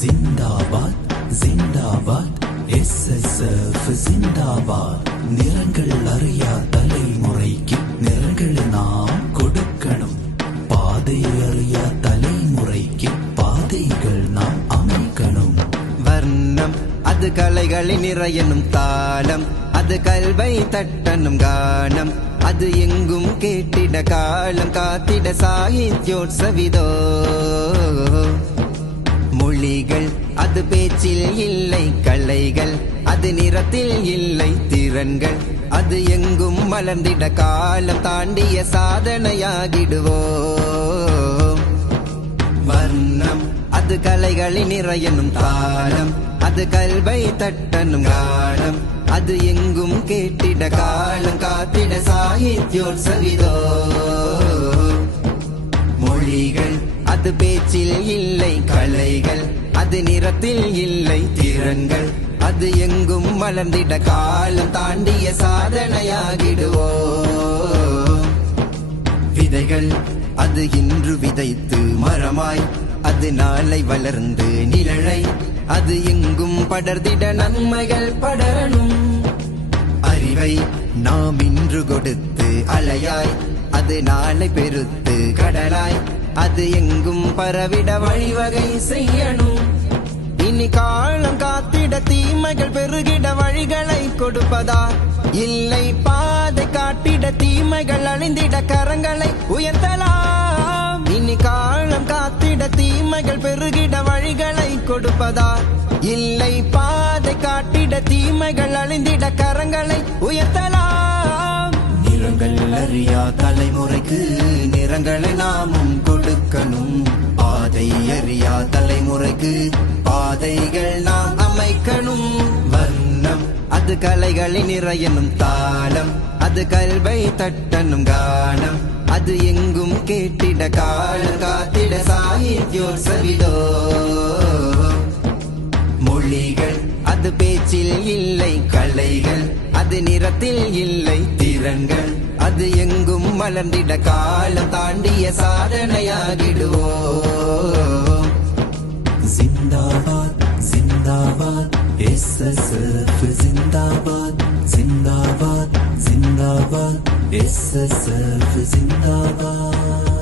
ஜிந்தாபாத் ஜிந்தாபாத் எஸ்எஸ்எஃப் ஜிந்தாபாத். நிறங்கள் அறியா தலைமுறைக்கு நிறங்களை நாம் கொடுக்கணும். பாதை அறியா தலைமுறைக்கு பாதைகள் நாம் அமைக்கணும். வர்ணம் அது கலைகளின் நிறையனும் தாளம், அது கல்வை தட்டனும் கானம், அது எங்கும் கேட்டிட காலம் காத்திட சாகித்யோற்சவிதோ. மொழிகள் அது பேச்சில் இல்லை, கலைகள் அது நிறத்தில் இல்லை, திறன்கள் அது எங்கும் மலர்ந்திட காலம் தாண்டிய சாதனையாகிடுவோம். வர்ணம் அது கலைகளின் நிறையனும் தாளம், அது கல்வை தட்டனும் கானம், அது எங்கும் கேட்டிட காலம் காத்திட சாகித்யோற்சவிதோ. மொழிகள் அது பேச்சில் இல்லை, கலைகள் அது நிறத்தில் இல்லை, திறன்கள் அது எங்கும் மலர்ந்திட காலம் தாண்டிய சாதனையாகிடுவோம். விதைகள் அது இன்று விதைத்து மரமாய், அது நாளை வளர்ந்து நிழலை அது எங்கும் படர்ந்திட நன்மைகள் படரணும். அறிவை நாம் இன்று கொடுத்து அலையாய், அது நாளை பெருத்து கடலாய், அது எங்கும் பரவிட வழிவகை செய்யணும். இனி காலம் காத்திட தீமைகள் பெருகிட வழிகளை கொடுப்பதா இல்லை, பாதை காட்டிட தீமைகள் அழிந்திட கரங்களை உயர்த்தலாம். இனி காலம் காத்திட தீமைகள் பெருகிட வழிகளை கொடுப்பதா இல்லை, பாதை காட்டிட தீமைகள் அழிந்திட கரங்களை உயர்த்தலாம். நிறங்கள் அறியா தலைமுறைக்கு நிறங்களை நாமும் கொடுக்கணும். பாதை அறியா தலைமுறைக்கு பாதைகள் நாம் அமைக்கணும். வர்ணம் அது கலைகளின் நிறையனும் தாளம், அது கல்வை தட்டனும் கானம், அது எங்கும் கேட்டிட காலம் காத்திட சாகித்யோற்சவிதோ. மொழிகள் அது பேச்சில் இல்லை, கலைகள் அது நிறத்தில் இல்லை, திறன்கள் அது எங்கும் மலர்ந்திட காலம் தாண்டிய சாதனையாகிடுவோம். ஜிந்தாபாத் ஜிந்தாபாத் எஸ்எஸ்எஃப் ஜிந்தாபாத் ஜிந்தாபாத் ஜிந்தாபாத் எஸ்எஸ்எஃப் ஜிந்தாபாத்.